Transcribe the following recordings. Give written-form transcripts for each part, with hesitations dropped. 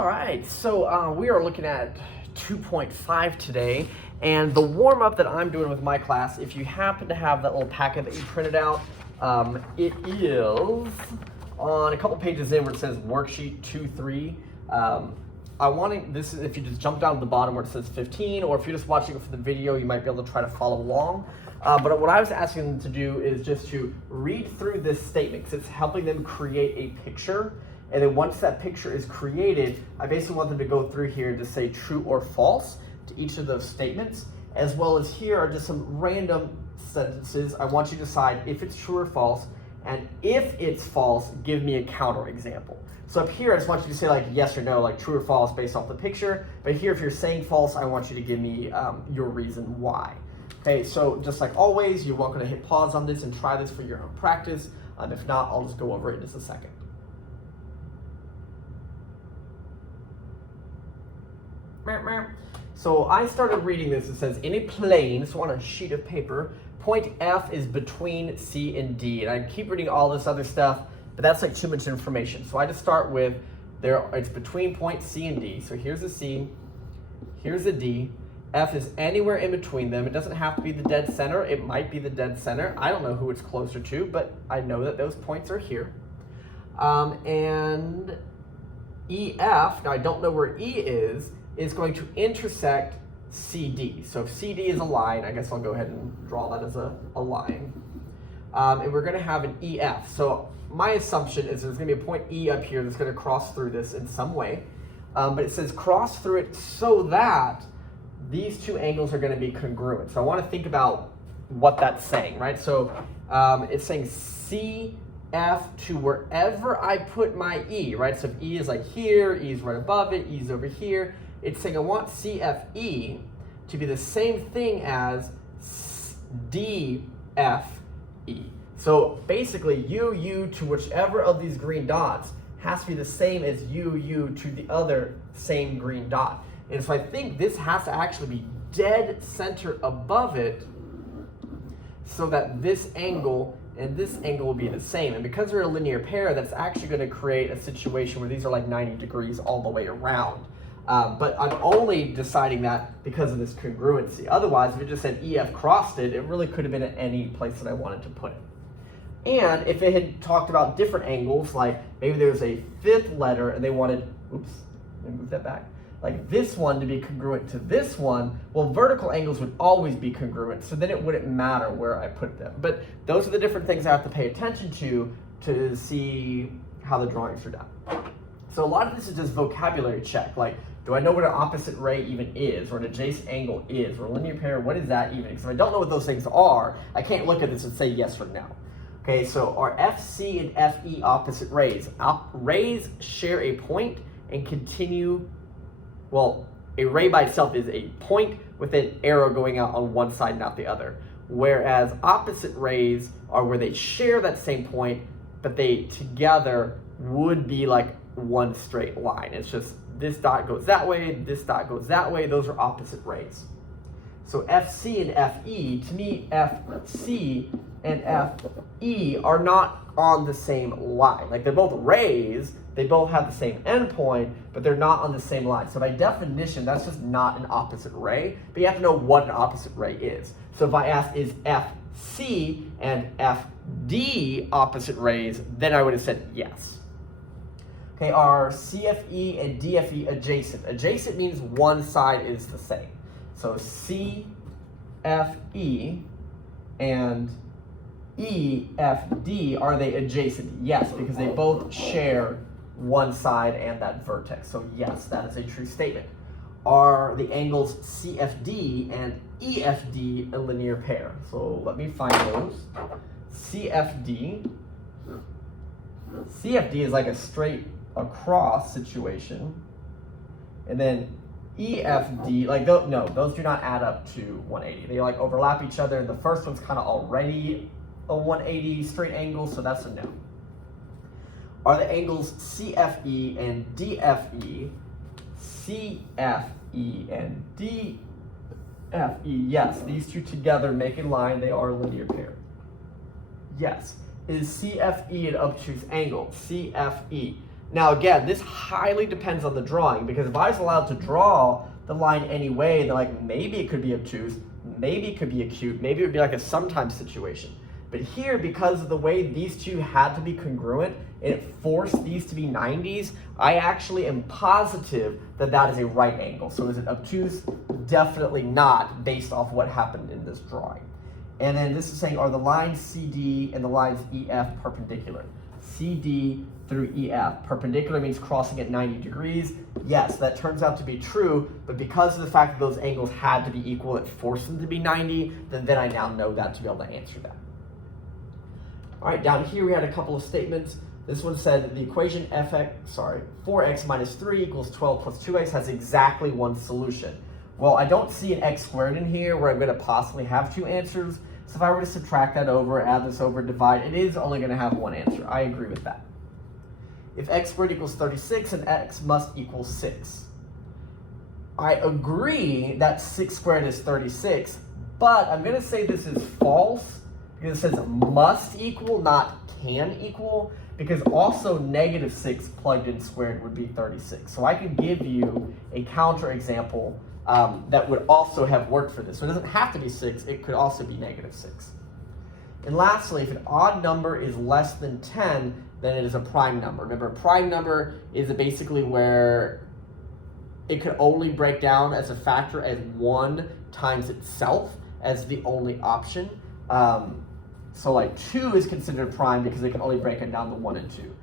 All right, so we are looking at 2.5 today, and the warm-up that I'm doing with my class, if you happen to have that little packet that you printed out, it is on a couple pages in where it says worksheet 2.3. This is if you just jump down to the bottom where it says 15, or if you're just watching it for the video, you might be able to try to follow along. But what I was asking them to do is just to read through this statement, because it's helping them create a picture. And then once that picture is created, I basically want them to go through here to say true or false to each of those statements, as well as here are just some random sentences. I want you to decide if it's true or false, and if it's false, give me a counter example. So up here, I just want you to say like yes or no, like true or false based off the picture. But here, if you're saying false, I want you to give me your reason why. Okay, so just like always, you're welcome to hit pause on this and try this for your own practice. If not, I'll just go over it in just a second. So I started reading this. It says, in a plane, so on a sheet of paper, point F is between C and D. And I keep reading all this other stuff, but that's like too much information. So I just start with, it's between point C and D. So here's a C, here's a D. F is anywhere in between them. It doesn't have to be the dead center. It might be the dead center. I don't know who it's closer to, but I know that those points are here. And EF, now I don't know where E is going to intersect CD. So if CD is a line, I guess I'll go ahead and draw that as a line. And we're going to have an EF. So my assumption is there's going to be a point E up here that's going to cross through this in some way. But it says cross through it so that these two angles are going to be congruent. So I want to think about what that's saying, right? So it's saying CF to wherever I put my E, right? So if E is like here, E is right above it, E is over here. It's saying I want CFE to be the same thing as DFE. So basically, UU to whichever of these green dots has to be the same as UU to the other same green dot. And so I think this has to actually be dead center above it so that this angle and this angle will be the same. And because they're a linear pair, that's actually going to create a situation where these are like 90 degrees all the way around. But I'm only deciding that because of this congruency. Otherwise, if it just said EF crossed it, it really could have been at any place that I wanted to put it. And if it had talked about different angles, like maybe there's a fifth letter and they wanted, oops, let me move that back, like this one to be congruent to this one, well, vertical angles would always be congruent, so then it wouldn't matter where I put them. But those are the different things I have to pay attention to see how the drawings are done. So a lot of this is just vocabulary check, like, do I know what an opposite ray even is, or an adjacent angle is, or a linear pair, what is that even? Because if I don't know what those things are, I can't look at this and say yes or no. Okay, so are FC and FE opposite rays? Rays share a point and continue, well, a ray by itself is a point with an arrow going out on one side, not the other. Whereas opposite rays are where they share that same point, but they together would be like one straight line. It's just this dot goes that way, this dot goes that way. Those are opposite rays. So FC and FE, to me, FC and FE are not on the same line. Like they're both rays, they both have the same endpoint, but they're not on the same line. So by definition, that's just not an opposite ray, but you have to know what an opposite ray is. So if I asked, is FC and FD opposite rays, then I would have said yes. Okay, are CFE and DFE adjacent? Adjacent means one side is the same. So CFE and EFD, are they adjacent? Yes, because they both share one side and that vertex. So yes, that is a true statement. Are the angles CFD and EFD a linear pair? So let me find those. CFD is like a straight across situation. And then EFD, like those do not add up to 180. They like overlap each other. The first one's kind of already a 180 straight angle, so that's a no. Are the angles CFE and DFE, CFE and DFE, yes, these two together make a line, they are a linear pair. Yes. Is CFE an obtuse angle? CFE. Now again, this highly depends on the drawing, because if I was allowed to draw the line any way, then like maybe it could be obtuse, maybe it could be acute, maybe it would be like a sometimes situation. But here, because of the way these two had to be congruent and it forced these to be 90s, I actually am positive that that is a right angle. So is it obtuse? Definitely not, based off what happened in this drawing. And then this is saying, are the lines CD and the lines EF perpendicular? CD through EF. Perpendicular means crossing at 90 degrees. Yes, that turns out to be true, but because of the fact that those angles had to be equal, it forced them to be 90, then I now know that to be able to answer that. All right, down here we had a couple of statements. This one said that the equation 4x minus 3 equals 12 plus 2x has exactly one solution. Well, I don't see an x squared in here where I'm going to possibly have two answers. So if I were to subtract that over, add this over, divide, it is only going to have one answer. I agree with that. If x squared equals 36, then x must equal 6. I agree that 6 squared is 36, but I'm going to say this is false because it says must equal, not can equal, because also negative 6 plugged in squared would be 36. So I can give you a counter example that would also have worked for this. So it doesn't have to be 6, it could also be negative 6. And lastly, if an odd number is less than 10, then it is a prime number. Remember, a prime number is basically where it could only break down as a factor as 1 times itself as the only option. So like 2 is considered prime because it can only break it down to 1 and 2.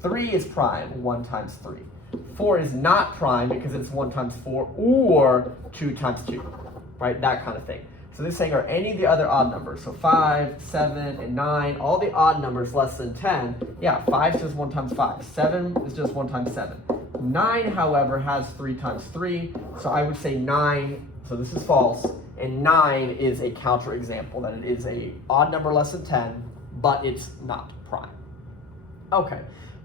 3 is prime, 1 times 3. 4 is not prime because it's 1 times 4 or 2 times 2, right? That kind of thing. So this is saying, are any of the other odd numbers, so 5, 7, and 9, all the odd numbers less than 10, yeah, 5 is just 1 times 5. 7 is just 1 times 7. 9, however, has 3 times 3, so I would say 9, so this is false, and 9 is a counterexample, that it is a odd number less than 10, but it's not prime. Okay.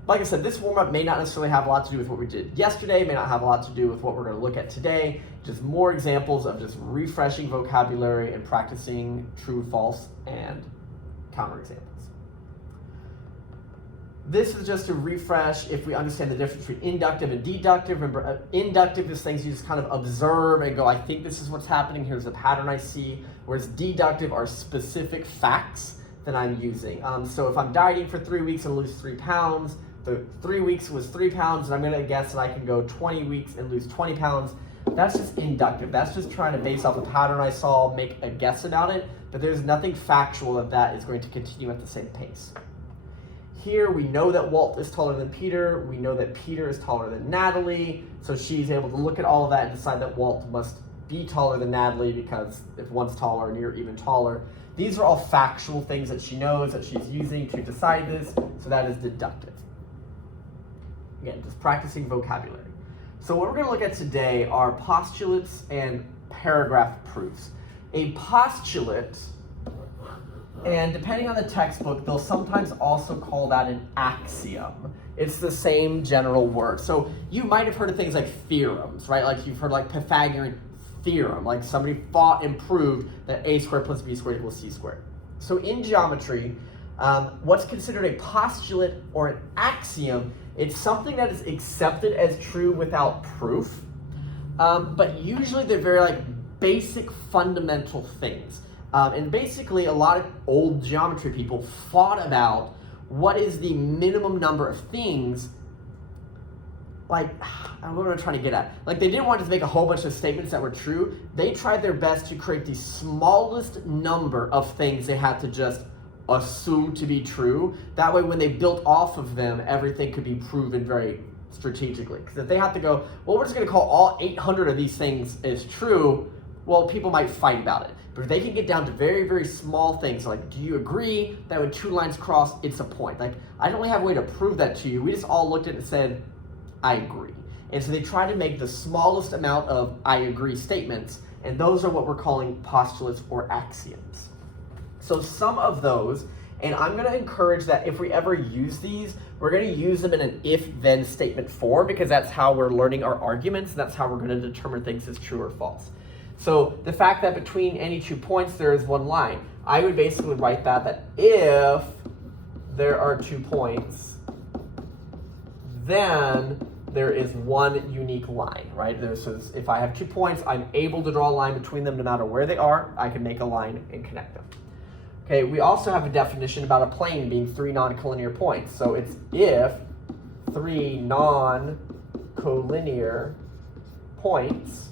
Like I said, this warm-up may not necessarily have a lot to do with what we did yesterday, may not have a lot to do with what we're going to look at today, just more examples of just refreshing vocabulary and practicing true, false, and counterexamples. This is just to refresh if we understand the difference between inductive and deductive. Remember, inductive is things you just kind of observe and go, I think this is what's happening, here's a pattern I see, whereas deductive are specific facts that I'm using. So if I'm dieting for 3 weeks and lose 3 pounds, the 3 weeks was 3 pounds, and I'm going to guess that I can go 20 weeks and lose 20 pounds. That's just inductive. That's just trying to base off a pattern I saw, make a guess about it, but there's nothing factual that is going to continue at the same pace. Here we know that Walt is taller than Peter. We know that Peter is taller than Natalie, so she's able to look at all of that and decide that Walt must be taller than Natalie because if one's taller and you're even taller. These are all factual things that she knows that she's using to decide this, so that is deductive. Again, just practicing vocabulary. So what we're going to look at today are postulates and paragraph proofs. A postulate, and depending on the textbook, they'll sometimes also call that an axiom. It's the same general word. So you might have heard of things like theorems, right? Like you've heard like Pythagorean theorem, like somebody fought and proved that a squared plus b squared equals c squared. So in geometry, what's considered a postulate or an axiom, it's something that is accepted as true without proof, but usually they're very like basic fundamental things. And basically a lot of old geometry people fought about what is the minimum number of things, like, what am I trying to get at? Like they didn't want to make a whole bunch of statements that were true. They tried their best to create the smallest number of things they had to just assume to be true. That way when they built off of them, everything could be proven very strategically. Because if they have to go, well, we're just going to call all 800 of these things as true, well, people might fight about it. But if they can get down to very, very small things, like, do you agree that when 2 lines cross, it's a point? Like, I don't really have a way to prove that to you. We just all looked at it and said, I agree. And so they try to make the smallest amount of I agree statements, and those are what we're calling postulates or axioms. So some of those, and I'm going to encourage that if we ever use these, we're going to use them in an if-then statement form, because that's how we're learning our arguments, and that's how we're going to determine things as true or false. So the fact that between any 2 points there is 1 line, I would basically write that if there are 2 points, then there is one unique line, right? So if I have 2 points, I'm able to draw a line between them no matter where they are. I can make a line and connect them. Okay, we also have a definition about a plane being 3 non-collinear points. So it's if 3 non-collinear points,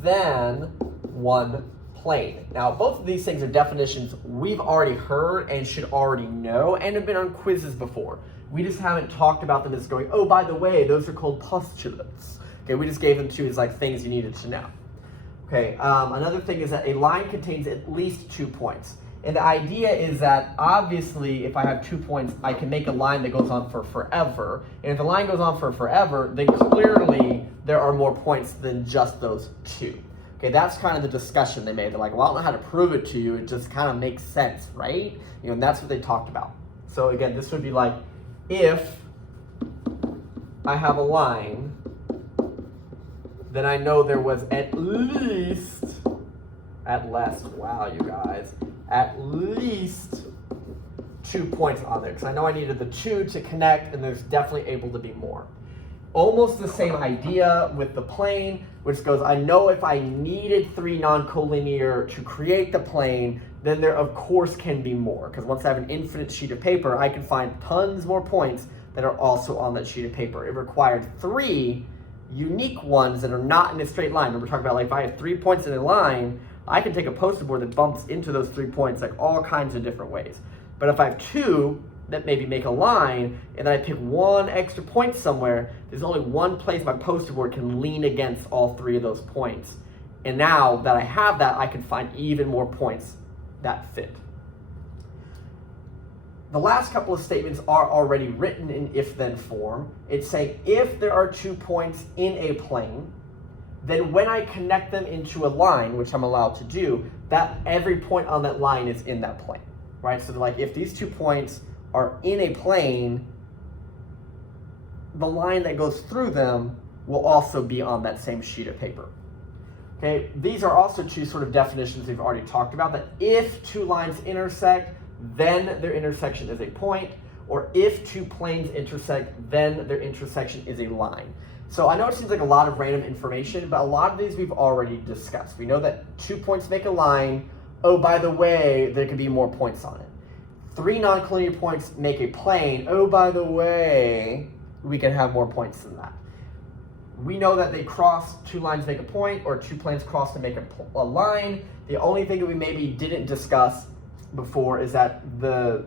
then one plane. Now, both of these things are definitions we've already heard and should already know and have been on quizzes before. We just haven't talked about them as going, oh, by the way, those are called postulates. Okay, we just gave them to you as like things you needed to know. Okay, another thing is that a line contains at least 2 points. And the idea is that obviously if I have 2 points, I can make a line that goes on for forever. And if the line goes on for forever, then clearly there are more points than just those 2. Okay, that's kind of the discussion they made. They're like, well, I don't know how to prove it to you. It just kind of makes sense, right? You know, and that's what they talked about. So again, this would be like, if I have a line, then I know there was at least, wow, you guys, at least 2 points on there. Because I know I needed the 2 to connect, and there's definitely able to be more. Almost the same idea with the plane, which goes, I know if I needed 3 non-collinear to create the plane, then there of course can be more. Because once I have an infinite sheet of paper, I can find tons more points that are also on that sheet of paper. It required 3 unique ones that are not in a straight line. Remember, we're talking about like if I have 3 points in a line, I can take a poster board that bumps into those 3 points like all kinds of different ways. But if I have 2 that maybe make a line, and then I pick 1 extra point somewhere, there's only one place my poster board can lean against all 3 of those points. And now that I have that, I can find even more points that fit. The last couple of statements are already written in if-then form. It's saying if there are 2 points in a plane, then when I connect them into a line, which I'm allowed to do, that every point on that line is in that plane, right? So they're like, if these 2 points are in a plane, the line that goes through them will also be on that same sheet of paper. Okay, these are also 2 sort of definitions we've already talked about, that if 2 lines intersect, then their intersection is a point, or if 2 planes intersect, then their intersection is a line. So I know it seems like a lot of random information, but a lot of these we've already discussed. We know that 2 points make a line. Oh, by the way, there could be more points on it. 3 non-collinear points make a plane. Oh, by the way, we can have more points than that. We know that they cross, 2 lines make a point, or 2 planes cross to make a line. The only thing that we maybe didn't discuss before is that the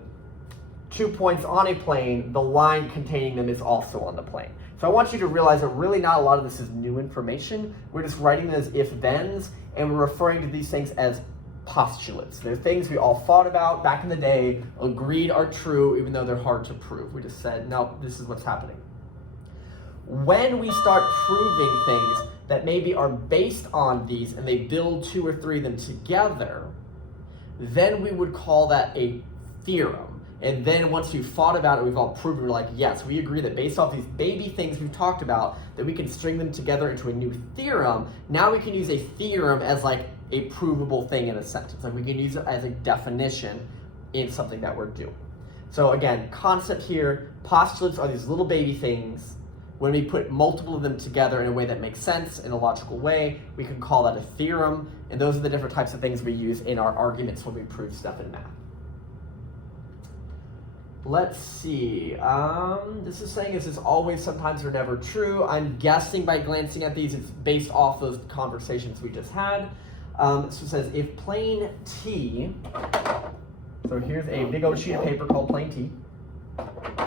2 points on a plane, the line containing them is also on the plane. So I want you to realize that really not a lot of this is new information. We're just writing them as if-thens, and we're referring to these things as postulates. They're things we all thought about back in the day, agreed are true, even though they're hard to prove. We just said, no, this is what's happening. When we start proving things that maybe are based on these and they build 2 or 3 of them together, then we would call that a theorem. And then once we've thought about it, we've all proven, we're like, yes, we agree that based off these baby things we've talked about, that we can string them together into a new theorem. Now we can use a theorem as like a provable thing in a sentence. Like we can use it as a definition in something that we're doing. So again, concept here, postulates are these little baby things. When we put multiple of them together in a way that makes sense, in a logical way, we can call that a theorem. And those are the different types of things we use in our arguments when we prove stuff in math. Let's see, this is saying, is this always, sometimes, or never true? I'm guessing by glancing at these, it's based off those conversations we just had. So it says, if plane T, so here's a big old sheet of paper called plane T.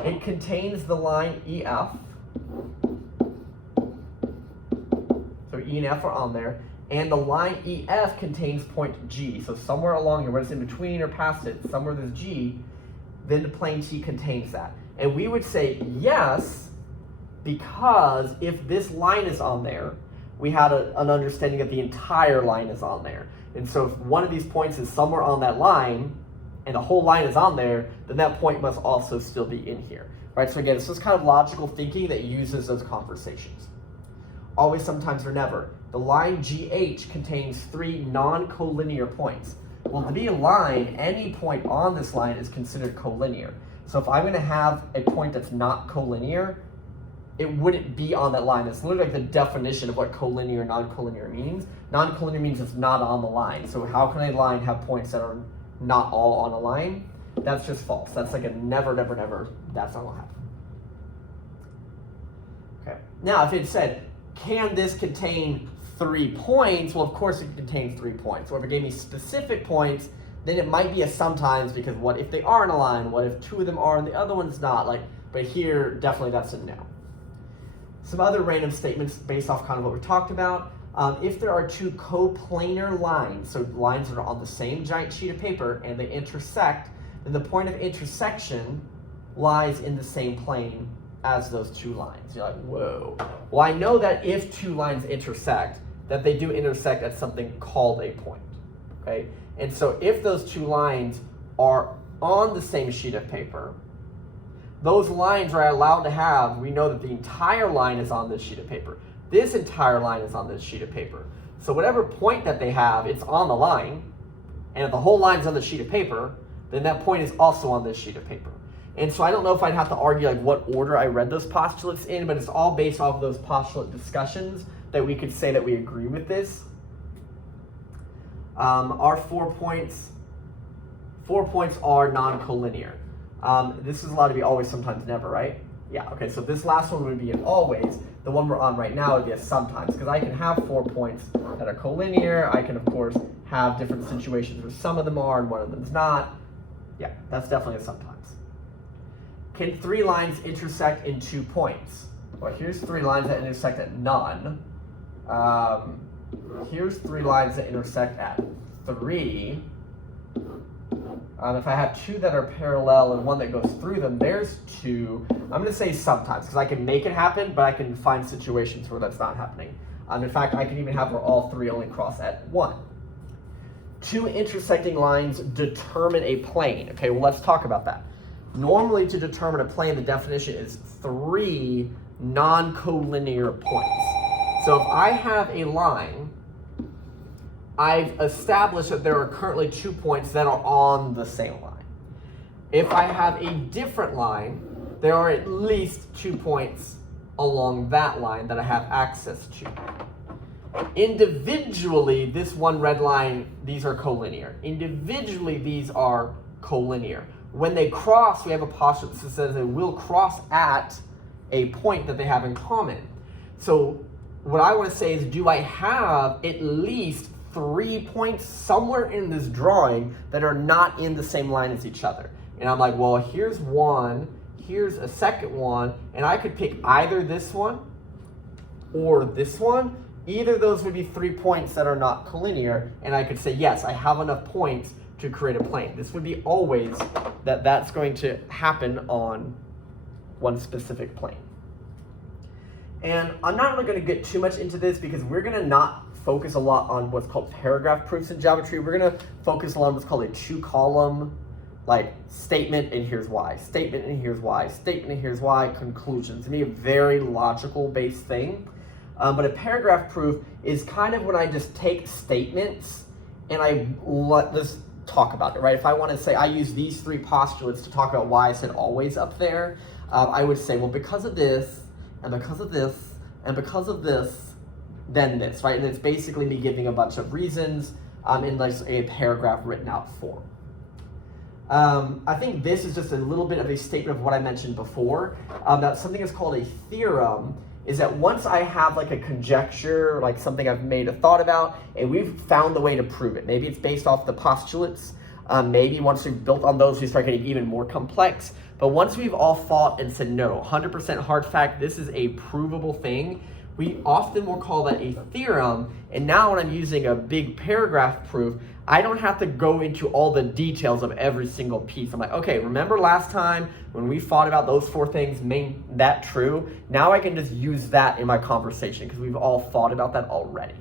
It contains the line EF. So E and F are on there. And the line EF contains point G. So somewhere along here, whether it's in between or past it, somewhere there's G, then the plane T contains that. And we would say yes, because if this line is on there, we had an understanding that the entire line is on there. And so if one of these points is somewhere on that line, and the whole line is on there, then that point must also still be in here. Right? So again, it's just kind of logical thinking that uses those conversations. Always, sometimes, or never. The line GH contains 3 non-collinear points. Well, to be a line, any point on this line is considered collinear. So if I'm going to have a point that's not collinear, it wouldn't be on that line. It's literally like the definition of what collinear and non-collinear means. Non-collinear means it's not on the line. So how can a line have points that are not all on a line? That's just false. That's like a never, never, never. That's not going to happen. Okay. Now, if it said, can this contain 3 points? Well, of course it contains 3 points. Or if it gave me specific points, then it might be a sometimes, because what if they are in a line? What if 2 of them are and the other one's not? But here, definitely that's a no. Some other random statements based off kind of what we talked about. If there are 2 coplanar lines, so lines that are on the same giant sheet of paper and they intersect, then the point of intersection lies in the same plane as those 2 lines. You're like, whoa. Well, I know that if 2 lines intersect, that they do intersect at something called a point, okay? And so if those 2 lines are on the same sheet of paper, those lines are allowed to have, we know that the entire line is on this sheet of paper. This entire line is on this sheet of paper. So whatever point that they have, it's on the line, and if the whole line's on the sheet of paper, then that point is also on this sheet of paper. And so I don't know if I'd have to argue like what order I read those postulates in, but it's all based off of those postulate discussions that we could say that we agree with this. Our 4 points are non-collinear. This is allowed to be always, sometimes, never, right? Yeah, okay, so this last one would be an always. The one we're on right now would be a sometimes, because I can have 4 points that are collinear. I can, of course, have different situations where some of them are and one of them is not. Yeah, that's definitely a sometimes. Can 3 lines intersect in 2 points? Well, here's 3 lines that intersect at none. Here's 3 lines that intersect at 3. If I have 2 that are parallel and 1 that goes through them, there's 2. I'm going to say sometimes, because I can make it happen, but I can find situations where that's not happening. In fact, I can even have where all 3 only cross at 1. 2 intersecting lines determine a plane. Okay, well, let's talk about that. Normally, to determine a plane, the definition is 3 non-collinear points. So if I have a line, I've established that there are currently 2 points that are on the same line. If I have a different line, there are at least 2 points along that line that I have access to. Individually, this one red line, these are collinear. Individually, these are collinear. When they cross, we have a postulate that says they will cross at a point that they have in common. So what I want to say is, do I have at least 3 points somewhere in this drawing that are not in the same line as each other? And I'm like, well, here's one, here's a second one, and I could pick either this one or this one. Either of those would be 3 points that are not collinear, and I could say, yes, I have enough points to create a plane. This would be always that that's going to happen on one specific plane. And I'm not really going to get too much into this because we're going to not focus a lot on what's called paragraph proofs in geometry. We're going to focus on what's called a 2-column, like statement and here's why, statement and here's why, statement and here's why, conclusions. To me, a very logical based thing. But a paragraph proof is kind of when I just take statements and let's talk about it, right? If I want to say I use these 3 postulates to talk about why I said always up there, I would say, well, because of this, and because of this, and because of this, then this, right? And it's basically me giving a bunch of reasons in like a paragraph written out form. I think this is just a little bit of a statement of what I mentioned before, that something is called a theorem is that once I have like a conjecture, like something I've made a thought about, and we've found the way to prove it. Maybe it's based off the postulates. Maybe once we've built on those, we start getting even more complex. But once we've all thought and said, no, 100% hard fact, this is a provable thing, we often will call that a theorem. And now when I'm using a big paragraph proof, I don't have to go into all the details of every single piece. I'm like, okay, remember last time when we fought about those 4 things, made that true? Now I can just use that in my conversation because we've all thought about that already.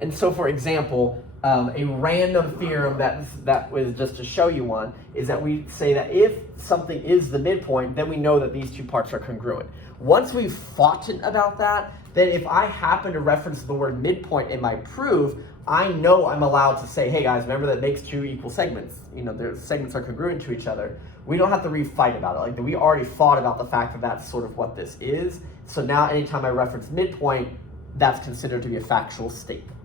And so, for example, A random theorem that was just to show you one is that we say that if something is the midpoint, then we know that these two parts are congruent. Once we've thought about that, then if I happen to reference the word midpoint in my proof, I know I'm allowed to say, hey guys, remember that makes two equal segments. You know, their segments are congruent to each other. We don't have to re-fight about it. Like, we already thought about the fact that that's sort of what this is. So now anytime I reference midpoint, that's considered to be a factual statement.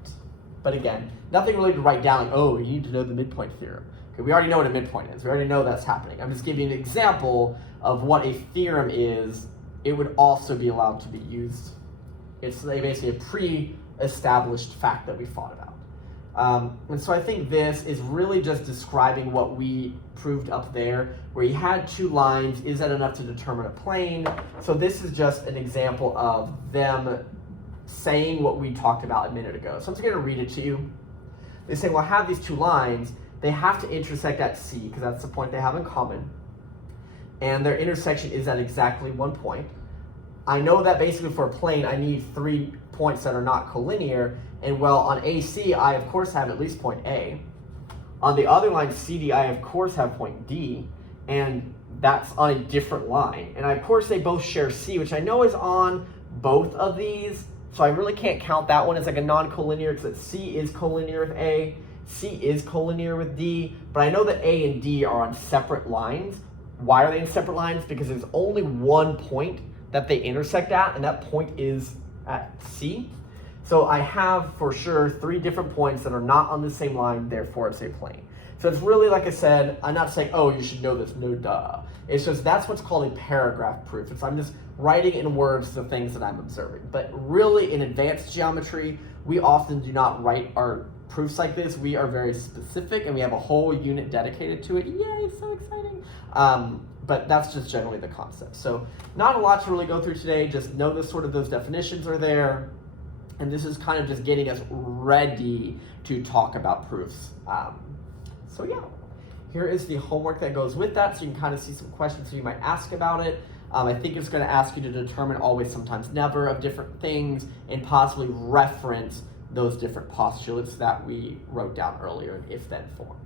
But again, nothing really to write down, like, oh, you need to know the midpoint theorem. Okay, we already know what a midpoint is. We already know that's happening. I'm just giving you an example of what a theorem is. It would also be allowed to be used. It's basically a pre-established fact that we thought about. And so I think this is really just describing what we proved up there, where you had two lines. Is that enough to determine a plane? So this is just an example of them saying what we talked about a minute ago. So I'm just going to read it to you. They say, well, I have these two lines. They have to intersect at C, because that's the point they have in common. And their intersection is at exactly 1 point. I know that basically for a plane, I need 3 points that are not collinear. And well, on AC, I of course have at least point A. On the other line, CD, I of course have point D. And that's on a different line. And of course, they both share C, which I know is on both of these. So I really can't count that one as like a non-collinear, because C is collinear with A, C is collinear with D, but I know that A and D are on separate lines. Why are they in separate lines? Because there's only 1 point that they intersect at, and that point is at C. So I have for sure 3 different points that are not on the same line, therefore it's a plane. So it's really, like I said, I'm not saying, oh, you should know this, no duh. It's just, that's what's called a paragraph proof. It's, I'm just writing in words the things that I'm observing. But really, in advanced geometry, we often do not write our proofs like this. We are very specific, and we have a whole unit dedicated to it. Yay, so exciting. But that's just generally the concept. So not a lot to really go through today. Just know that sort of those definitions are there. And this is kind of just getting us ready to talk about proofs. So yeah, here is the homework that goes with that, so you can kind of see some questions you might ask about it. I think it's going to ask you to determine always, sometimes never of different things, and possibly reference those different postulates that we wrote down earlier in if-then form.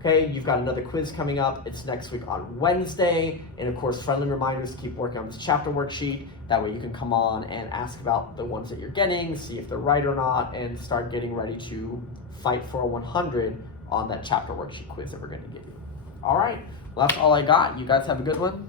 Okay, you've got another quiz coming up. It's next week on Wednesday. And of course, friendly reminders to keep working on this chapter worksheet. That way you can come on and ask about the ones that you're getting, see if they're right or not, and start getting ready to fight for a 100 on that chapter worksheet quiz that we're going to give you. All right, well, that's all I got. You guys have a good one.